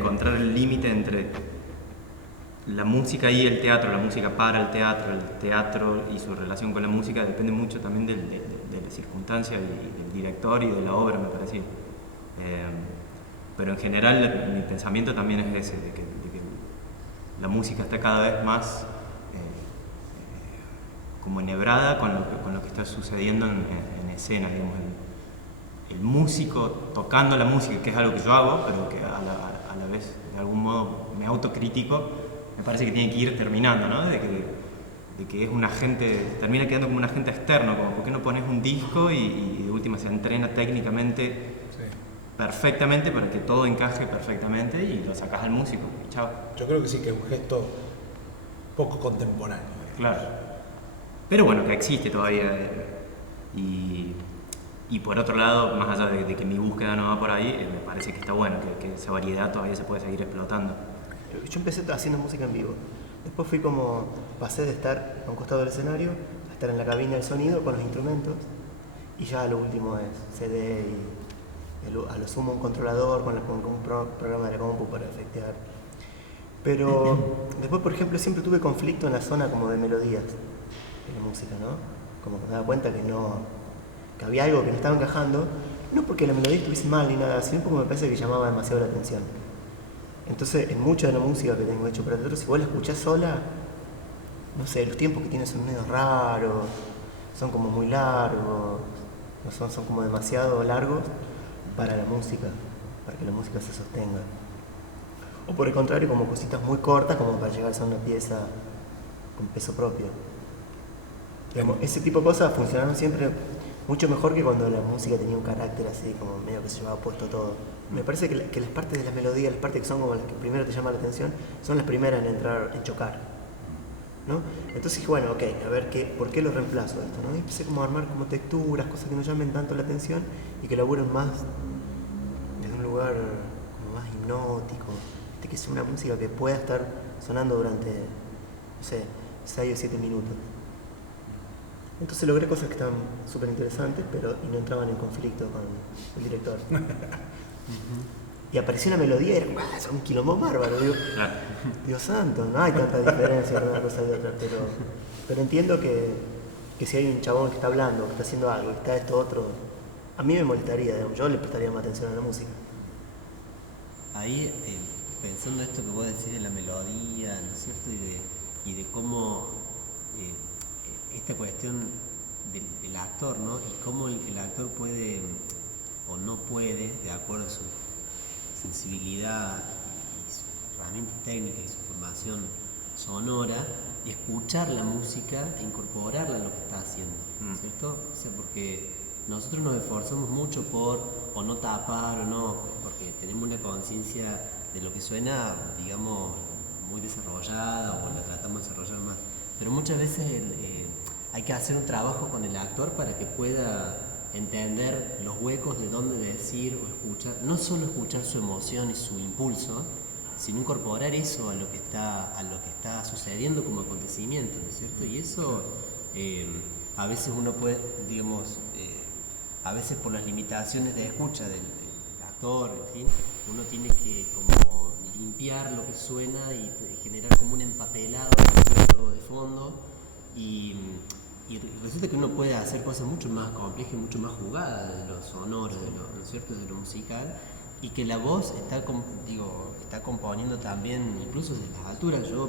encontrar el límite entre la música y el teatro, la música para el teatro y su relación con la música depende mucho también de la circunstancia y del director y de la obra, me parecía. Pero en general mi pensamiento también es ese, de que la música está cada vez más como enhebrada con lo que está sucediendo en escena, digamos. El músico tocando la música, que es algo que yo hago, pero que a la vez de algún modo me autocritico, me parece que tiene que ir terminando, ¿no? De que es un agente, termina quedando como un agente externo, como ¿por qué no pones un disco y de última se entrena técnicamente perfectamente para que todo encaje perfectamente y lo sacas al músico? Chao. Yo creo que sí, que es un gesto poco contemporáneo. Claro. Pero bueno, que existe todavía. Y por otro lado, más allá de que mi búsqueda no va por ahí, me parece que está bueno, que esa variedad todavía se puede seguir explotando. Yo empecé haciendo música en vivo. Después pasé de estar a un costado del escenario a estar en la cabina de sonido con los instrumentos. Y ya lo último es CD y a lo sumo un controlador con un programa de la compu para efectear. Pero después, por ejemplo, siempre tuve conflicto en la zona como de melodías de la música, ¿no? Como que me daba cuenta que había algo que no estaba encajando, no porque la melodía estuviese mal ni nada, sino porque me parece que llamaba demasiado la atención. Entonces, en mucha de la música que tengo hecho para teatro, si vos la escuchás sola, no sé, los tiempos que tiene son medio raros, son como muy largos, no son como demasiado largos para la música, para que la música se sostenga. O por el contrario, como cositas muy cortas, como para llegar a ser una pieza con peso propio. Digamos, ese tipo de cosas funcionaron siempre mucho mejor que cuando la música tenía un carácter así, como medio que se llevaba puesto todo. Me parece que las partes de la melodía, las partes que son como las que primero te llaman la atención, son las primeras en chocar, ¿no? Entonces dije, bueno, ok, a ver ¿por qué lo reemplazo esto, ¿no? Y empecé como a armar como texturas, cosas que no llamen tanto la atención y que laburen más desde un lugar como más hipnótico, que sea una música que pueda estar sonando durante, no sé, 6 o 7 minutos. Entonces logré cosas que estaban súper interesantes, y no entraban en conflicto con el director. Y apareció una melodía y era como, es un quilombo bárbaro. Digo, Dios santo, no hay tanta diferencia entre una cosa y otra, pero entiendo que si hay un chabón que está hablando, que está haciendo algo, que está esto otro, a mí me molestaría, digamos, yo le prestaría más atención a la música. Ahí, pensando esto que vos decís de la melodía, ¿no es cierto? Y de cómo esta cuestión del actor, ¿no? Y cómo el actor puede o no puede, de acuerdo a su sensibilidad y sus herramientas técnicas y su formación sonora, y escuchar la música e incorporarla a lo que está haciendo, ¿cierto? O sea, porque nosotros nos esforzamos mucho por o no tapar o no, porque tenemos una conciencia de lo que suena, digamos, muy desarrollada o la tratamos de desarrollar más. Pero muchas veces hay que hacer un trabajo con el actor para que pueda entender los huecos de dónde decir o escuchar, no solo escuchar su emoción y su impulso, sino incorporar eso a lo que está sucediendo como acontecimiento, ¿no es cierto? Y eso a veces uno puede, digamos, a veces por las limitaciones de escucha del actor, en fin, uno tiene que como limpiar lo que suena y generar como un empapelado, ¿no es cierto?, de fondo, y resulta que uno puede hacer cosas mucho más complejas y mucho más jugadas de lo sonoro, ¿no es cierto?, de lo musical, y que la voz está componiendo también, incluso desde las alturas. Yo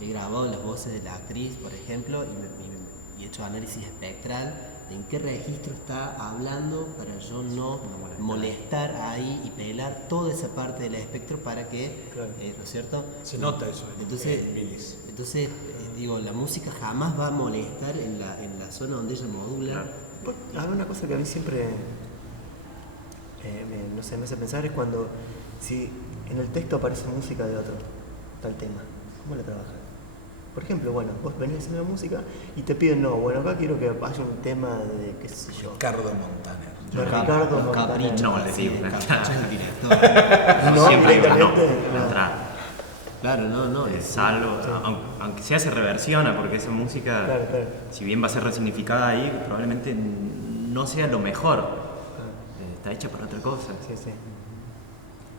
he grabado las voces de la actriz, por ejemplo, y he hecho análisis espectral de en qué registro está hablando para yo no molestar ahí y pelar toda esa parte del espectro para que, ¿no es cierto? Se nota eso. Entonces, la música jamás va a molestar en la zona donde ella modula. Hay una cosa que a mí siempre me hace pensar, es cuando si en el texto aparece música de otro tal tema, ¿cómo la trabajas? Por ejemplo, bueno, vos venís a hacer una música y te piden, acá quiero que haya un tema de, qué sé yo, Ricardo Montaner. Ricardo Montaner. Capricho, no, le digo. Capricho del director. No, siempre digo no. entrada. Claro, no. Salvo, aunque se reversiona, porque esa música, claro. si bien va a ser resignificada ahí, probablemente no sea lo mejor. Está hecha para otra cosa. Sí.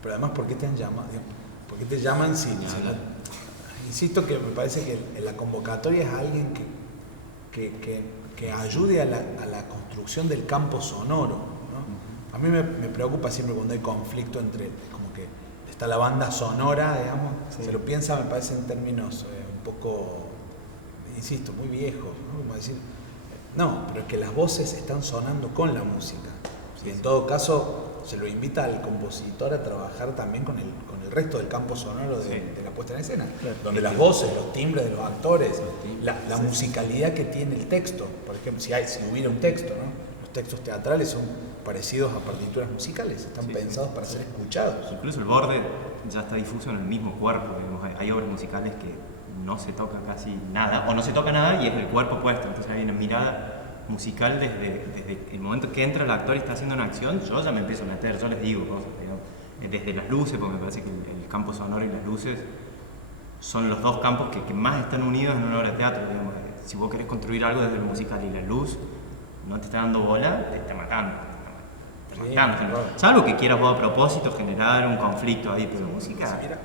Pero además, ¿por qué te han llamado? porque te llaman sin... Ni sin- hablar. insisto que me parece que en la convocatoria es alguien que ayude a la construcción del campo sonoro, ¿no? A mí me preocupa siempre cuando hay conflicto entre, como que está la banda sonora, digamos, Sí. se lo piensa, me parece en términos un poco, insisto, muy viejos, ¿no? Como decir, no, pero es que las voces están sonando con la música. Y en todo caso, se lo invita al compositor a trabajar también con el resto del campo sonoro de, Sí. de la puesta en escena, Claro. donde las voces, los timbres de los actores, timbres. la musicalidad que tiene el texto, por ejemplo, si hubiera un texto, ¿no? Los textos teatrales son parecidos a partituras musicales, están Sí, pensados para ser escuchados. Incluso el borde ya está difuso en el mismo cuerpo. Digamos. Hay obras musicales que no se toca casi nada, o no se toca nada y es el cuerpo puesto. Entonces hay una mirada musical desde el momento que entra el actor y está haciendo una acción, yo ya me empiezo a meter, yo les digo cosas, digamos. Desde las luces, porque me parece que el campo sonoro y las luces son los dos campos que más están unidos en una obra de teatro. Digamos. Si vos querés construir algo desde el musical y la luz no te está dando bola, te está matando. Sí, Claro. claro. Salvo que quieras vos a propósito generar un conflicto ahí, pero música, Mira,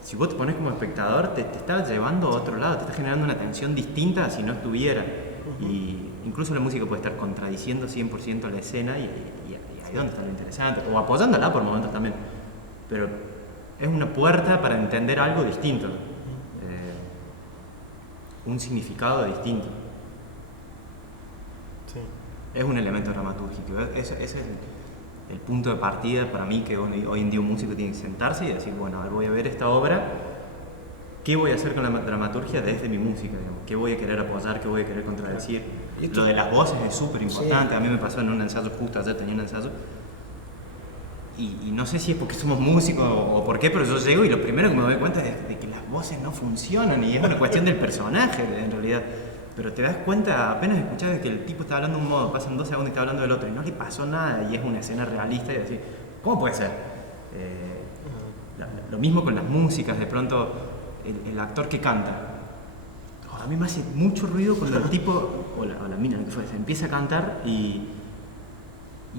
si vos te pones como espectador, te está llevando a otro lado, te está generando una tensión distinta a si no estuviera. Y incluso la música puede estar contradiciendo 100% la escena y ahí es donde está lo interesante, o apoyándola por momentos también. Pero es una puerta para entender algo distinto, un significado distinto. Sí. Es un elemento dramatúrgico. Ese es el punto de partida para mí, que hoy en día un músico tiene que sentarse y decir, bueno, a ver, voy a ver esta obra, ¿qué voy a hacer con la dramaturgia desde mi música? Digamos? ¿Qué voy a querer apoyar? ¿Qué voy a querer contradecir? Y esto- Lo de las voces es súper importante. Sí. A mí me pasó en un ensayo, justo ayer tenía un ensayo, y no sé si es porque somos músicos o por qué, pero yo llego y lo primero que me doy cuenta es de que las voces no funcionan y es una cuestión del personaje en realidad. Pero te das cuenta, apenas escuchás que el tipo está hablando de un modo, pasan 2 segundos y está hablando del otro y no le pasó nada y es una escena realista y decir, ¿cómo puede ser? Lo mismo con las músicas, de pronto el actor que canta. A mí me hace mucho ruido cuando el tipo, o la mina, lo que fuese, empieza a cantar y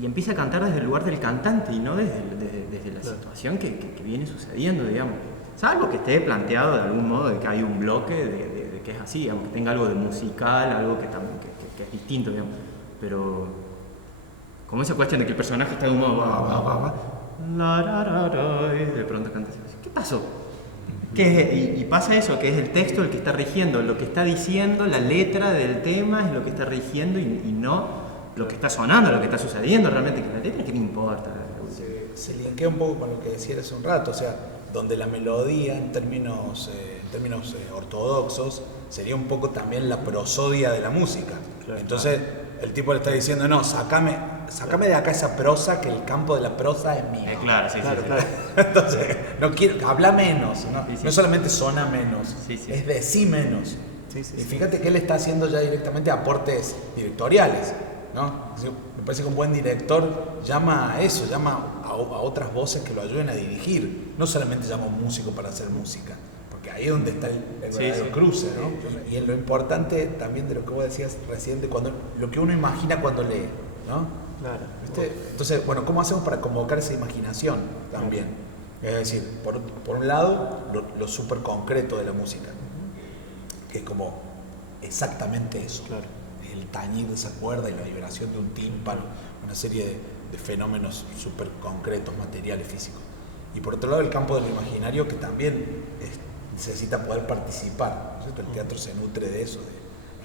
empieza a cantar desde el lugar del cantante y no desde la Claro. situación que viene sucediendo, digamos. Salvo que esté planteado de algún modo de que hay un bloque de que es así, digamos, que tenga algo de musical, algo que es distinto, digamos. Pero como esa cuestión de que el personaje está de un modo y de pronto canta así. ¿Qué pasó? Y pasa eso, que es el texto el que está rigiendo, lo que está diciendo, la letra del tema es lo que está rigiendo y no lo que está sonando, lo que está sucediendo realmente, que la letra, ¿qué me importa? se linkea un poco con lo que decía hace un rato, o sea, donde la melodía en términos ortodoxos sería un poco también la prosodia de la música. Claro. Entonces el tipo le está diciendo, no, sacame de acá esa prosa, que el campo de la prosa es mío. Claro, sí, Claro, sí, claro. Entonces, no quiero, habla menos, ¿no? Sí, sí. No solamente suena menos, Sí, sí. es decí menos. Sí, sí, Y sí. fíjate que él está haciendo ya directamente aportes directoriales, ¿no? Me parece que un buen director llama a eso, llama a otras voces que lo ayuden a dirigir, no solamente llama a un músico para hacer música, porque ahí es donde está el Sí, verdadero sí. cruce, ¿no? Y en lo importante también de lo que vos decías recién, de lo que uno imagina cuando lee, ¿no? Claro. ¿Viste? Entonces, bueno, ¿cómo hacemos para convocar esa imaginación también? Es decir, por un lado, lo súper concreto de la música, que es como exactamente eso. Claro. El tañir de esa cuerda y la vibración de un tímpano, una serie de fenómenos súper concretos, materiales, físicos. Y por otro lado, el campo del imaginario, que también necesita poder participar, ¿no es cierto? El teatro se nutre de eso,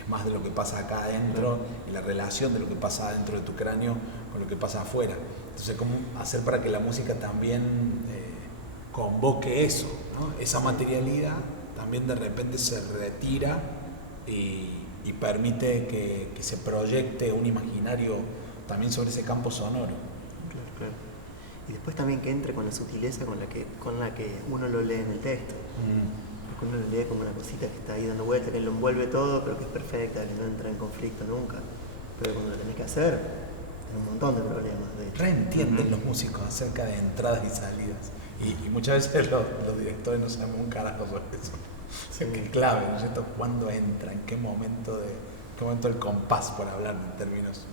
es más de lo que pasa acá adentro y la relación de lo que pasa adentro de tu cráneo con lo que pasa afuera. Entonces, ¿cómo hacer para que la música también convoque eso, ¿no? Esa materialidad también de repente se retira y permite que se proyecte un imaginario también sobre ese campo sonoro. Claro, claro. Y después también que entre con la sutileza con la que uno lo lee en el texto. Porque uno lo lee como una cosita que está ahí dando vueltas, que lo envuelve todo, pero que es perfecta, que no entra en conflicto nunca. Pero cuando lo tenés que hacer, hay un montón de problemas, de hecho. Reentienden los músicos acerca de entradas y salidas. Y muchas veces los directores no saben un carajo sobre eso. Sí. Que es clave, ¿no es cierto? ¿Cuándo entra? ¿En qué momento el compás, por hablar en términos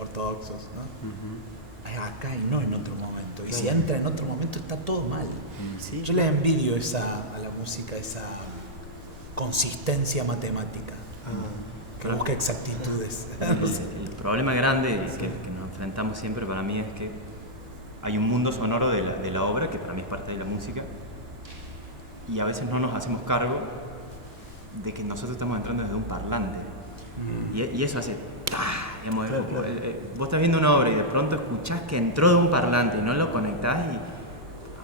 ortodoxos, ¿no? es acá y no en otro momento. Y Claro. si entra en otro momento está todo mal. Sí, Yo les envidio a la música, esa consistencia matemática, que Claro. busca exactitudes. No sé. El problema grande que nos enfrentamos siempre para mí es que hay un mundo sonoro de la obra, que para mí es parte de la música, y a veces no nos hacemos cargo de que nosotros estamos entrando desde un parlante. Y eso hace... ¡tah! Digamos, Claro, claro. Vos estás viendo una obra y de pronto escuchás que entró de un parlante y no lo conectás y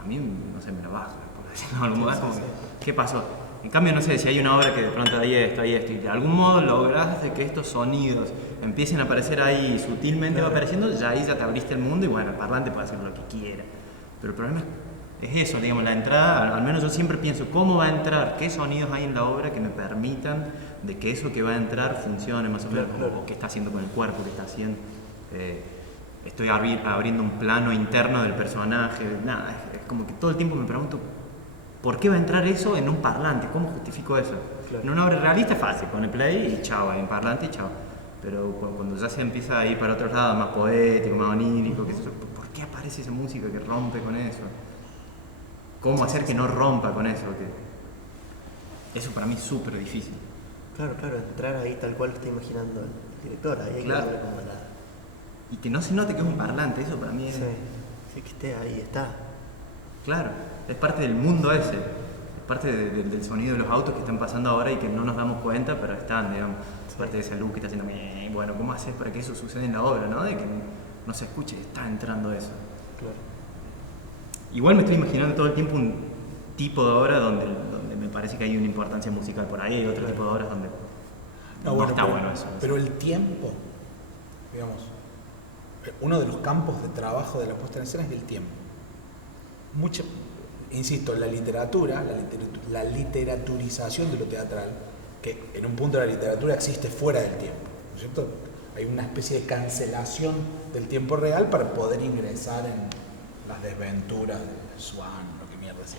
a mí, no sé, me la baja. Por decirlo de algún modo, es como que, ¿qué pasó? En cambio, no sé, si hay una obra que de pronto hay esto, y de algún modo lográs de que estos sonidos empiecen a aparecer ahí, sutilmente va apareciendo, ya ahí ya te abriste el mundo y bueno, el parlante puede hacer lo que quiera. Pero el problema es eso, digamos, la entrada, al menos yo siempre pienso, ¿cómo va a entrar? ¿Qué sonidos hay en la obra que me permitan de que eso que va a entrar funcione más o menos? Claro. O qué está haciendo con el cuerpo, qué está haciendo. Estoy abriendo un plano interno del personaje, nada, es como que todo el tiempo me pregunto, ¿por qué va a entrar eso en un parlante? ¿Cómo justifico eso? Claro. En una obra realista es fácil, pone play y chao, hay un parlante y chao. Pero cuando ya se empieza a ir para otros lados, más poético, más onírico, qué sé yo, ¿por qué aparece esa música que rompe con eso? ¿Cómo hacer que no rompa con eso? Eso para mí es súper difícil. Claro, entrar ahí tal cual lo está imaginando el director, ahí hay Claro. que darle como la... Y que no se note que es un parlante, eso para mí es... Sí, sí, que esté ahí, está. Claro, es parte del mundo ese, es parte del sonido de los autos que están pasando ahora y que no nos damos cuenta, pero están, digamos, parte de esa luz que está haciendo, bueno, ¿cómo haces para que eso suceda en la obra, no? De que no se escuche, está entrando eso. Claro. Igual me estoy imaginando todo el tiempo un tipo de obra donde me parece que hay una importancia musical por ahí, y otro tipo de obras donde no está bueno eso. Pero el tiempo, digamos, uno de los campos de trabajo de la puesta en escena es el tiempo. Insisto, la literatura, la literaturización de lo teatral, que en un punto de la literatura existe fuera del tiempo, ¿no es cierto? Hay una especie de cancelación del tiempo real para poder ingresar en las desventuras de Swan, lo que mierda sea.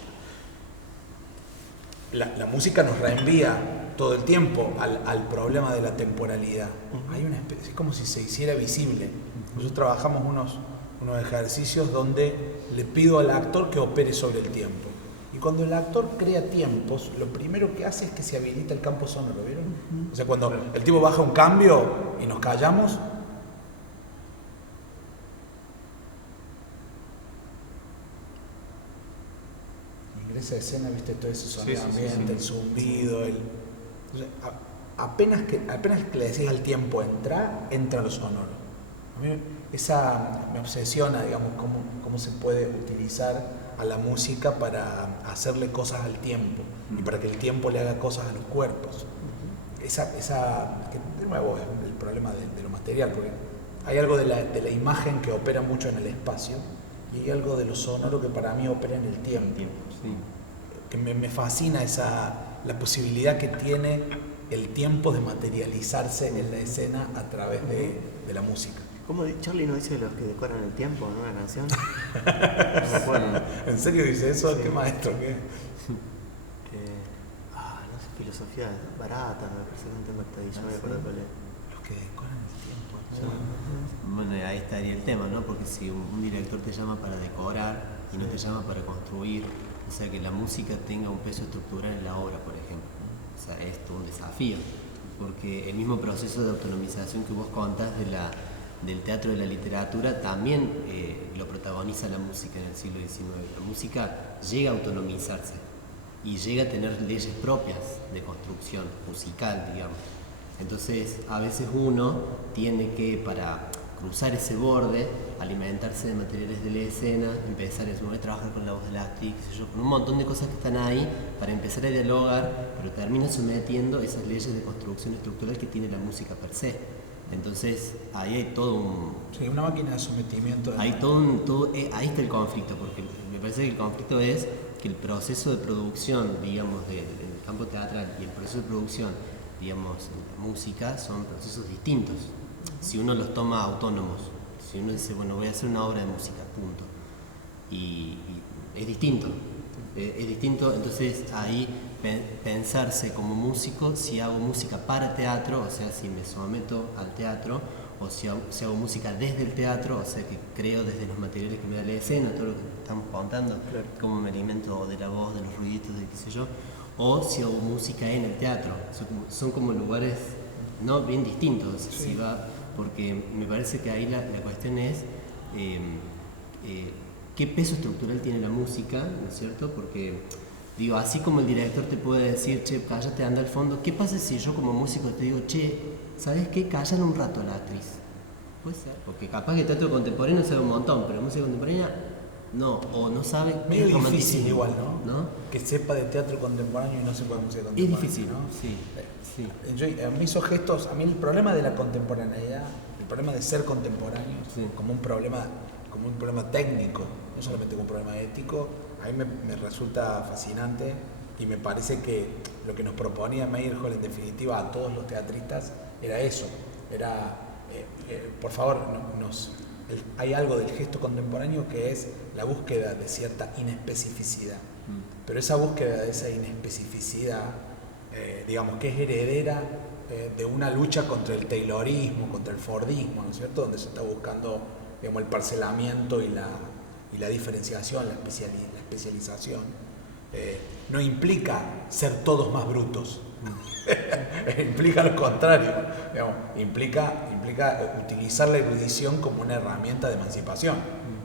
La música nos reenvía todo el tiempo al problema de la temporalidad. Hay una especie, es como si se hiciera visible. Nosotros trabajamos unos ejercicios donde le pido al actor que opere sobre el tiempo. Y cuando el actor crea tiempos, lo primero que hace es que se habilita el campo sonoro, ¿vieron? O sea, cuando el tipo baja un cambio y nos callamos, ingresa a escena, viste, todo ese sonido ambiente, el zumbido, entonces, apenas que le decís al tiempo entra lo sonoro. A mí me obsesiona, digamos, cómo se puede utilizar a la música para hacerle cosas al tiempo y para que el tiempo le haga cosas a los cuerpos. Que de nuevo es el problema de lo material, porque hay algo de la imagen que opera mucho en el espacio y hay algo de lo sonoro que para mí opera en el tiempo. Sí. Que me fascina la posibilidad que tiene el tiempo de materializarse en la escena a través de la música. ¿Cómo Charlie no dice los que decoran el tiempo en una canción? No me acuerdo. ¿En serio dice eso? Sí. ¿Qué maestro? ¿Qué? No sé, filosofía barata, me parece que un tema que está ahí, yo no me acuerdo cuál es. Los que decoran el tiempo. Bueno, ahí estaría el tema, ¿no? Porque si un director te llama para decorar y no te llama para construir, o sea, que la música tenga un peso estructural en la obra, por ejemplo. O sea, es todo un desafío, porque el mismo proceso de autonomización que vos contás del teatro y de la literatura también lo protagoniza la música en el siglo XIX. La música llega a autonomizarse y llega a tener leyes propias de construcción musical, digamos. Entonces, a veces uno tiene que, para cruzar ese borde, alimentarse de materiales de la escena, empezar a trabajar con la voz de la actriz, qué sé yo, con un montón de cosas que están ahí para empezar a dialogar, pero termina sometiendo esas leyes de construcción estructural que tiene la música per se. Entonces, ahí hay todo un... Sí, una máquina de sometimiento. Ahí ahí está el conflicto, porque me parece que el conflicto es que el proceso de producción, digamos, del campo teatral y el proceso de producción, digamos, en la música, son procesos distintos. Si uno los toma autónomos, si uno dice, bueno, voy a hacer una obra de música, punto. Y es distinto. Es distinto, entonces ahí pensarse como músico, si hago música para teatro, o sea, si me someto al teatro, o si hago música desde el teatro, o sea que creo desde los materiales que me da la escena, todo lo que estamos contando, Claro. cómo me alimento de la voz, de los ruiditos, de qué sé yo, o si hago música en el teatro. Son como lugares no bien distintos, si va, porque me parece que ahí la cuestión es qué peso estructural tiene la música, ¿no es cierto? Porque digo, así como el director te puede decir, che, cállate, anda al fondo, ¿qué pasa si yo como músico te digo, che, ¿sabes qué? Callan un rato a la actriz. Puede ser, porque capaz que teatro contemporáneo sabe un montón, pero música contemporánea no, o no sabe qué Medio es difícil romanticismo, igual, ¿no? ¿no? Que sepa de teatro contemporáneo y no sepa de música Es contemporánea. difícil, ¿no? sí, sí. A mí esos gestos, a mí el problema de la contemporaneidad, el problema de ser contemporáneo, Sí. como un problema técnico, no solamente como un problema ético, a mí me resulta fascinante y me parece que lo que nos proponía Meyerhold en definitiva a todos los teatristas era eso, era, por favor, hay algo del gesto contemporáneo que es la búsqueda de cierta inespecificidad, pero esa búsqueda de esa inespecificidad, digamos que es heredera de una lucha contra el taylorismo, contra el fordismo, ¿no es cierto?, donde se está buscando, digamos, el parcelamiento y la diferenciación, la especialización. No implica ser todos más brutos, implica lo contrario, digamos, implica utilizar la erudición como una herramienta de emancipación,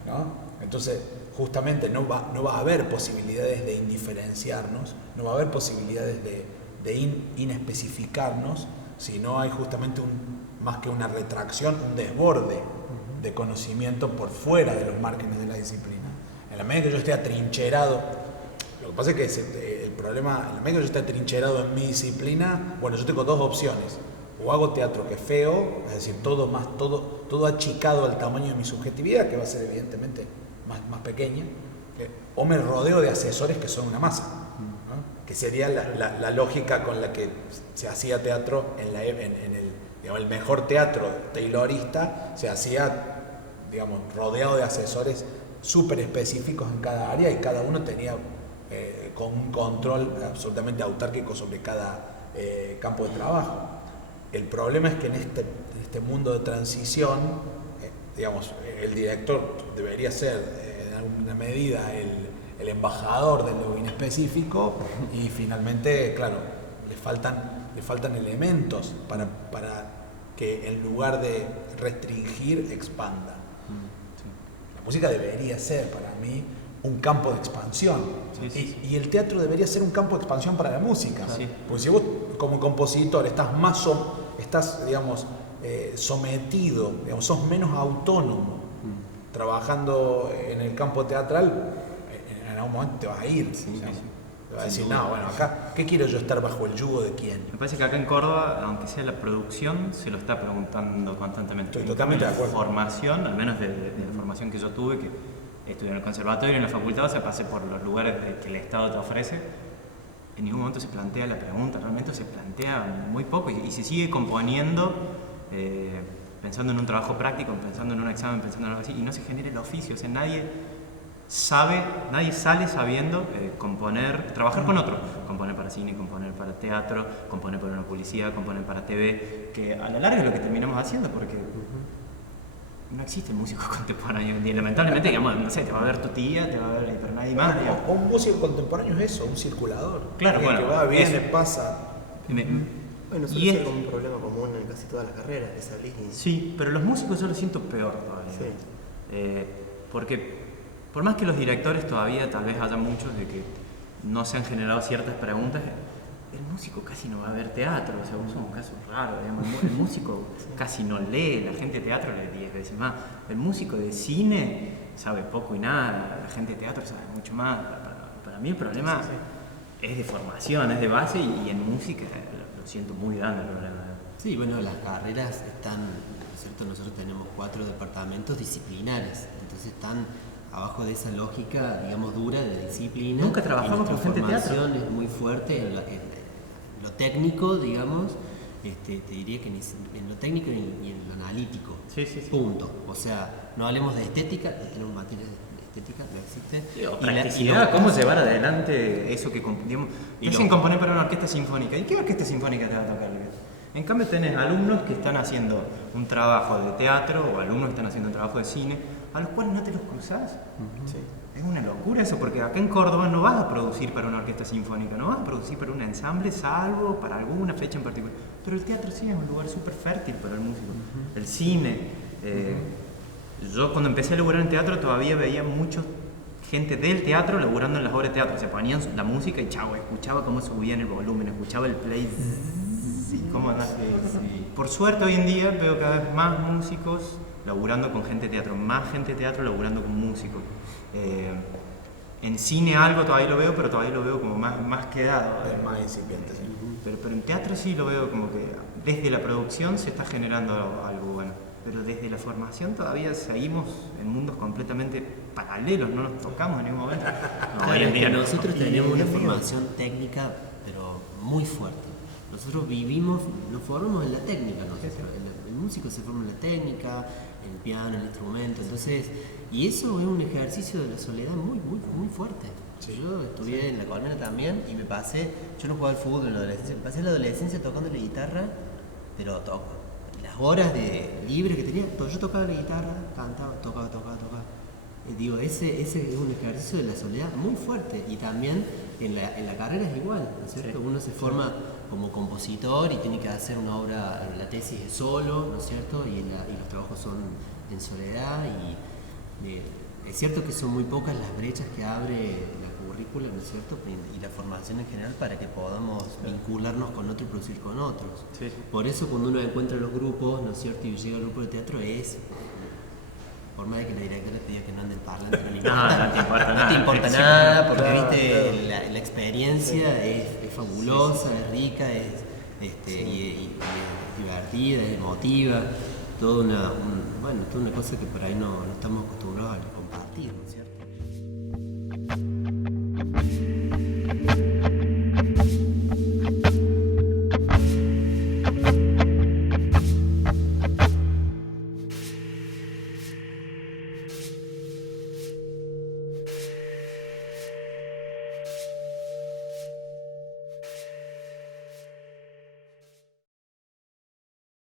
¿no? Entonces, justamente no va a haber posibilidades de indiferenciarnos, no va a haber posibilidades de inespecificarnos si no hay justamente más que una retracción, un desborde de conocimiento por fuera de los márgenes de la disciplina. En la medida que yo esté atrincherado, lo que pasa es que el problema, en la medida que yo esté atrincherado en mi disciplina, bueno, yo tengo dos opciones: o hago teatro que es feo, es decir, todo achicado al tamaño de mi subjetividad, que va a ser evidentemente más pequeña, o me rodeo de asesores que son una masa, ¿no? Que sería la lógica con la que se hacía teatro en el mejor teatro taylorista, se hacía, digamos, rodeado de asesores súper específicos en cada área y cada uno tenía con un control absolutamente autárquico sobre cada campo de trabajo. El problema es que en este mundo de transición, digamos, el director debería ser en alguna medida el embajador de lo inespecífico y finalmente, claro, le faltan elementos para que en lugar de restringir, expanda. La música debería ser para mí un campo de expansión. Sí. Y el teatro debería ser un campo de expansión para la música. Sí. Porque si vos como compositor estás digamos, sometido, digamos, sos menos autónomo trabajando en el campo teatral, en algún momento te vas a ir. Te vas a decir, no, bueno, acá, ¿qué quiero yo estar bajo el yugo de quién? Me parece que acá en Córdoba, aunque sea la producción, se lo está preguntando constantemente. Estoy totalmente de acuerdo. Formación, al menos de la formación que yo tuve, que estudié en el conservatorio, en la facultad, o sea, pasé por los lugares que el Estado te ofrece, en ningún momento se plantea la pregunta, realmente se plantea muy poco y se sigue componiendo pensando en un trabajo práctico, pensando en un examen, pensando en algo así, y no se genera el oficio, o sea, nadie sale sabiendo trabajar con otro, componer para cine, componer para teatro, componer para una publicidad, componer para TV, que a la larga es lo que terminamos haciendo, porque no existe el músico contemporáneo, y lamentablemente, digamos, no sé, te va a ver tu tía, te va a ver, pero nadie más. O un músico contemporáneo es eso, un circulador. Claro, alguien bueno, que va, viene, eso. pasa. Bueno, suele ser como un problema común en casi todas las carreras, que salís y... Sí, pero los músicos yo lo siento peor todavía. Sí. Porque por más que los directores todavía tal vez haya muchos de que no se han generado ciertas preguntas, el músico casi no va a ver teatro, o sea, es un caso raro, digamos. El músico casi no lee, la gente de teatro lee 10 veces más. El músico de cine sabe poco y nada, la gente de teatro sabe mucho más. Para mí el problema es de formación, es de base y en música lo siento muy grande el problema. Sí, bueno, las carreras están, ¿no es cierto? Nosotros tenemos 4 departamentos disciplinares, entonces están abajo de esa lógica, digamos, dura de disciplina. Nunca trabajamos con gente de teatro. La formación es muy fuerte en lo técnico, digamos, te diría que en lo técnico y en lo analítico. Sí. Punto. O sea, no hablemos de estética, no tenemos materias de estética, no existe. O practicidad, cómo llevar adelante eso que digamos, dicen componer para una orquesta sinfónica. ¿Y qué orquesta sinfónica te va a tocar? En cambio tenés alumnos que están haciendo un trabajo de teatro o alumnos que están haciendo un trabajo de cine, a los cuales no te los cruzás. Sí. Es una locura eso, porque acá en Córdoba no vas a producir para una orquesta sinfónica, no vas a producir para un ensamble, salvo para alguna fecha en particular. Pero el teatro sí es un lugar súper fértil para el músico. El cine. Yo cuando empecé a laburar en teatro todavía veía mucha gente del teatro laburando en las obras de teatro. Se ponían la música y chau, escuchaba cómo subían el volumen, escuchaba el play. ¿Cómo andás? Por suerte hoy en día veo cada vez más músicos laburando con gente de teatro, más gente de teatro laburando con músicos. En cine algo todavía lo veo, pero todavía lo veo como más quedado. Es más incipiente, sí. Pero en teatro sí lo veo como que desde la producción se está generando algo bueno. Pero desde la formación todavía seguimos en mundos completamente paralelos, no nos tocamos en ningún momento. No, hoy en día no. Nosotros tenemos una formación técnica, pero muy fuerte. Nosotros vivimos, nos formamos en la técnica, nosotros. El músico se forma en la técnica, el piano, el instrumento, entonces, y eso es un ejercicio de la soledad muy fuerte. Sí. Yo estudié en la Colmena también y yo no jugaba al fútbol en la adolescencia, me pasé la adolescencia tocando la guitarra, pero las horas de libre que tenía, yo tocaba la guitarra, cantaba, tocaba. Digo, ese es un ejercicio de la soledad muy fuerte y también en la carrera es igual, ¿no es cierto? Sí. Uno se forma como compositor y tiene que hacer una obra, la tesis es solo, ¿no es cierto? Y los trabajos son en soledad y es cierto que son muy pocas las brechas que abre la currícula, ¿no es cierto? Y la formación en general para que podamos vincularnos con otros y producir con otros. Sí. Por eso cuando uno encuentra los grupos, ¿no es cierto? Y llega al grupo de teatro por más de que la directora te diga que no ande el parlante, no te importa nada, porque viste, la experiencia es fabulosa, es rica, es divertida, es emotiva, toda una cosa que por ahí no estamos acostumbrados a compartir, ¿no es cierto?